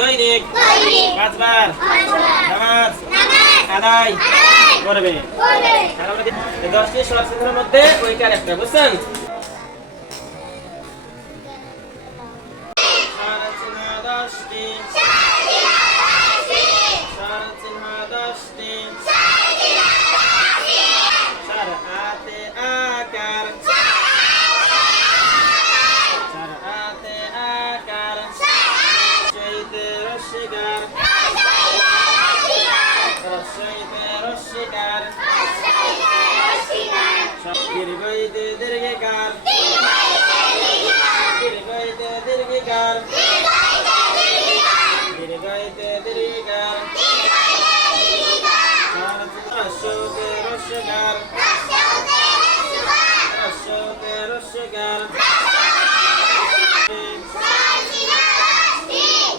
দৈনিক পাঁচবার নামাজ আদায় করবে। এই 10টি সরল চিহ্নের মধ্যে ওইকার একটা, বুঝছেন? সরল চিহ্ন 10টি, সরল চিহ্ন 10টি। সর আতে আকার, সর আতে আকার, রস্যইতে রস্যিকার, রস্যইতে রস্যিকার, দীর্ঘইতে দীর্ঘিকার, দীর্ঘইতে দীর্ঘিকার, দীর্ঘইতে দীর্ঘিকার, রস্যতে রস্যিকার, রস্যতে রস্যিকার,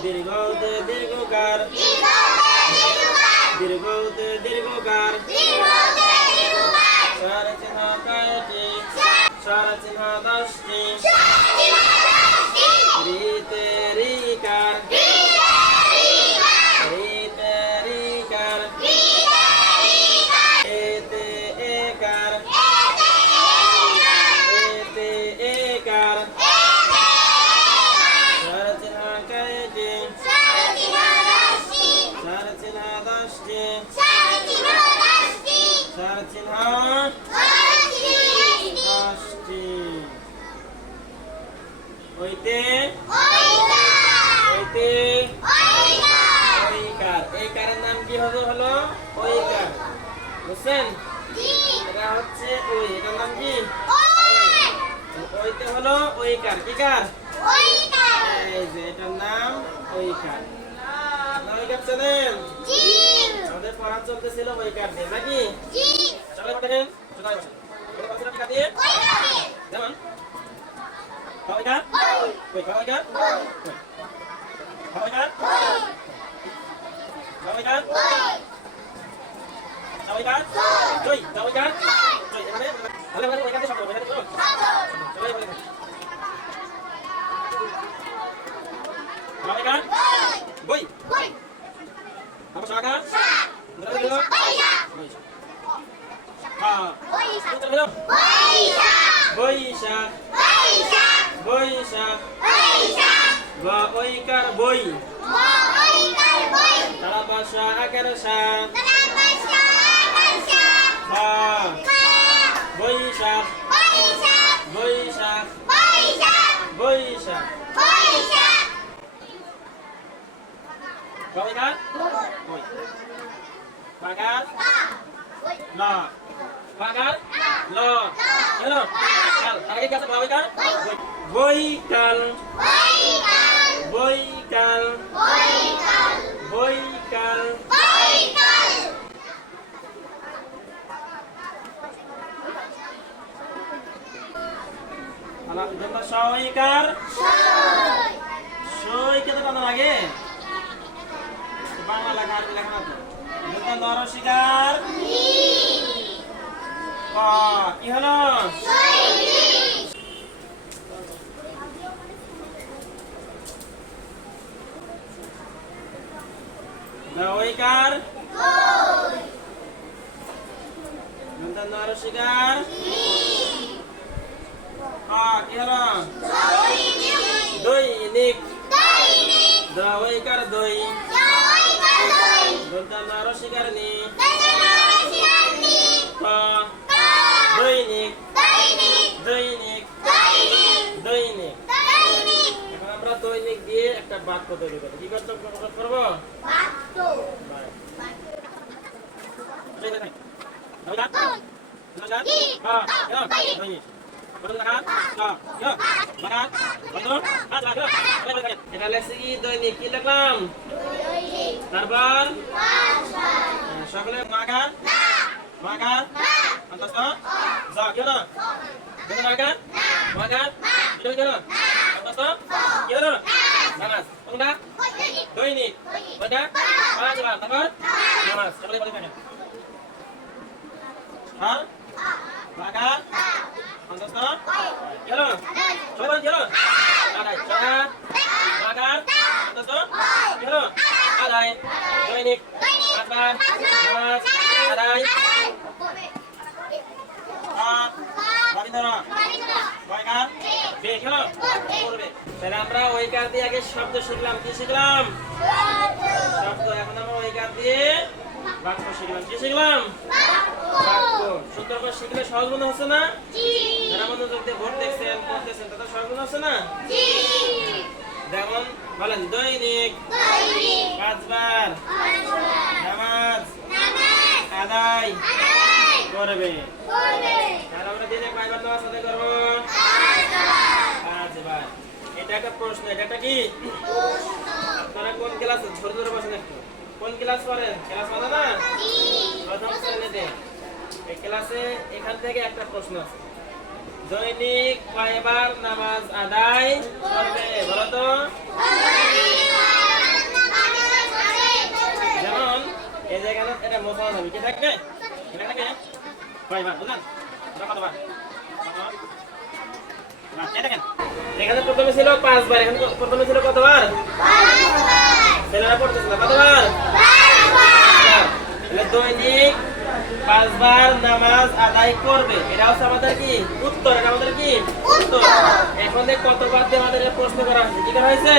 দীর্ঘতে দীর্ঘকার, দীর্ঘতে দীর্ঘকার, স্বর চিহ্ন কয়টি? স্বর চিহ্ন 10টি। রিতে রিকার, রিতে রিকার, এতে একার, এতে একার, স্বর চিহ্ন কয়টি? স্বর চিহ্ন 10টি। স্বর চিহ্ন 10টি। ওইতে ওইতে ওইকার। এই কারের নাম কি হলো ওইকার, বুঝছেন? এটা হচ্ছে ওই, এটার নাম কি? ওইতে হলো ওইকার। কি কার? এই যে এটার নাম ওইকার। আপনারা ওইকার চেনেন? আমাদের পড়া চলতেছিল ওইকার দিয়ে, নাকি? সবাই দেখেন, সবাই বসেন। বলে বলছেন টিকা দিয়ে যেমন ওইকার, ওইকার, ওইকার, ওইকার, ওইকার, ওইকার, জয়, ওইকার, জয়। এখানে ভালো ভালো ওইকার দিয়ে শব্দ, ওইকার দিয়ে সবাই বলে ওইকার, বই, apa saga? Baisyah. Baisyah. Baisyah. Ba oikar boy. Dalam bahasa Arabia. Ba. Baisyah. Baisyah. Baisyah. Boy kan? Boy. Bagar? Lo. Bagar? Lo. Hello. Kal. Lagi kata boy kan? Boy kal. Boy kal. Boy kal. Alah, jumpa soikar. Soy kita mana lagi? Bangla লেখা আর লেখা না তো। দুটো নরসিকার ক কি হলো? দইকার দুটো নরসিকার ক কি হলো? দৈনিক। দইকার দই, Bentar narosigar nih. Dainik. Dainik. Dainik. এখন আমরা দৈনিক দিয়ে একটা বাক্য তৈরি করব। কি করতে করব? বাক্য। এটা লেখছি দৈনিক, কি লিখলাম? তারপর সকলে মাগার মাগার অন্তত যা কি হলো? মাগার মাগার কি হলো? অন্তত কি হলো? নামাজ। কোনটা? দৈনিক। কোনটা? পাঁচবার। তারপর নামাজ। সকলে বলে দেখেন। হ্যাঁ মাগার অন্তত কি হলো? সবাই কি হলো? মাগার মাগার বলো তো কি হলো আদায় দৈনিক পাঁচবার নামাজ আদায় তাহলে আমরা ওই কার দিয়ে আগে শব্দ শিখলাম কি শিখলাম শব্দ এখন আমরা ওই কার দিয়ে বাক্য শিখলাম কি শিখলাম বাক্য সুন্দর করে শিখলে সহজ মনে হচ্ছে না যারা মনোযোগ দিয়ে ভোট দেখছেন পড়তেছেন তাদের সহজ মনে হচ্ছে না যেমন বলেন দৈনিক পাঁচবার নামাজ আদায় করবে তাহলে আমরা দিনে কয়বার নামাজ আদায় করবো পাঁচবার এটা একটা প্রশ্ন এটা একটা কি আপনারা কোন ক্লাসে ছোট ছোট বসেন একটু কোন ক্লাস করেন ক্লাস মানে না প্রথম শ্রেণীতে এই ক্লাসে এখান থেকে একটা প্রশ্ন আছে দৈনিক কয়বার নামাজ আদায় করবে বলো তো যেমন এই জায়গাটা এটা মোছানো যাবে কি থাকবে এটা থাকে কয়বার বুঝলেন কতবার এখানে প্রথমে ছিল পাঁচবার এখানে প্রথমে ছিল কতবার ছেলেরা পড়তেছিল কতবার দৈনিক পাঁচবার নামাজ আদায় করবে এটা হচ্ছে আমাদের কি উত্তর এটা আমাদের কি উত্তর এখন কতবার দিয়ে আমাদের প্রশ্ন করা হয়েছে কি করা হয়েছে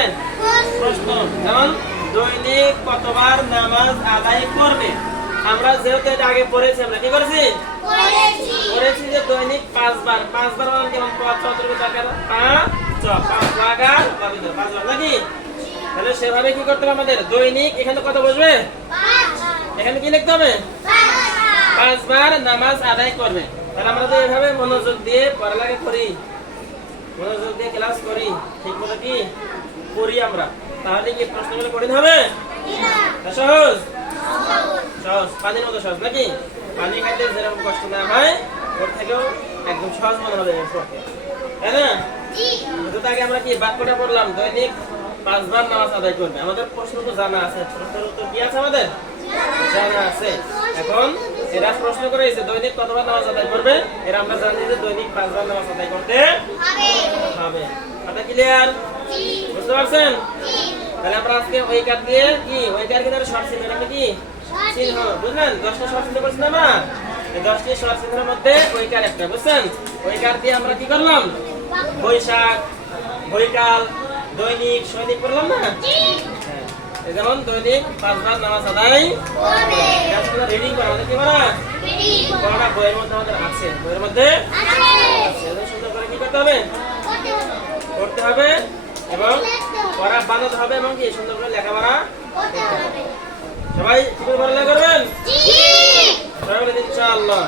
প্রশ্ন যেমন দৈনিক কতবার নামাজ আদায় করবে আমরা যেহেতু এটা আগে পড়েছি আমরা কি করেছি পড়েছি যে দৈনিক পাঁচবার মানে কেমন পাঁচবার নাকি তাহলে সেভাবে কি করতে হবে আমাদের দৈনিক এখানে কত বসবে এখানে কি লিখতে হবে পাঁচবার নামাজ আদায় করবে তাহলে আমরা তো এভাবে মনোযোগ দিয়ে পড়ালেখা করি মনোযোগ দিয়ে ক্লাস করি ঠিক মতো কি করি আমরা তাহলে কি প্রশ্নগুলো কঠিন হবে সহজ সহজ পানির মতো সহজ নাকি পানি খাইতে যেরকম কষ্ট না হয় ওর থেকেও একদম সহজ মনে হবে পড়তে তাই না তো আগে আমরা কি বাক্যটা পড়লাম দৈনিক পাঁচবার নামাজ আদায় করবে আমাদের প্রশ্ন তো জানা আছে প্রশ্নের উত্তর কি আছে আমাদের জানা আছে এখন এরা প্রশ্ন করেছে দৈনিক কতবার নামাজ আদায় করবে এরা আমরা জানি যে দৈনিক পাঁচবার নামাজ আদায় করতে হবে কথা ক্লিয়ার বুঝতে পারছেন তাহলে আমরা আজকে ওই কার দিয়ে কি ওই কার কিন্তু শর্ট চিহ্ন এটা কি চিহ্ন বুঝলেন 10টা শর্ট চিহ্ন করছি না আমরা এই 10টি শর্ট চিহ্নের মধ্যে ওই কার একটা বুঝছেন ওই কার দিয়ে আমরা কি করলাম বৈশাখ বৈকাল দৈনিক সৈনিক করলাম না এই যেমন দৈনিক পাঁচবার নামাজ আদায় করবে রিডিং করা আমাদের কি করা পড়া বইয়ের মধ্যে আমাদের আছে বইয়ের মধ্যে আছে সুন্দর করে কি করতে হবে করতে হবে এবং পড়া বানাতে হবে এবং কি সুন্দর করে লেখাপড়া করতে হবে সবাই ঠিক করে পড়ালেখা করবেন জি সবাই বলে ইনশাআল্লাহ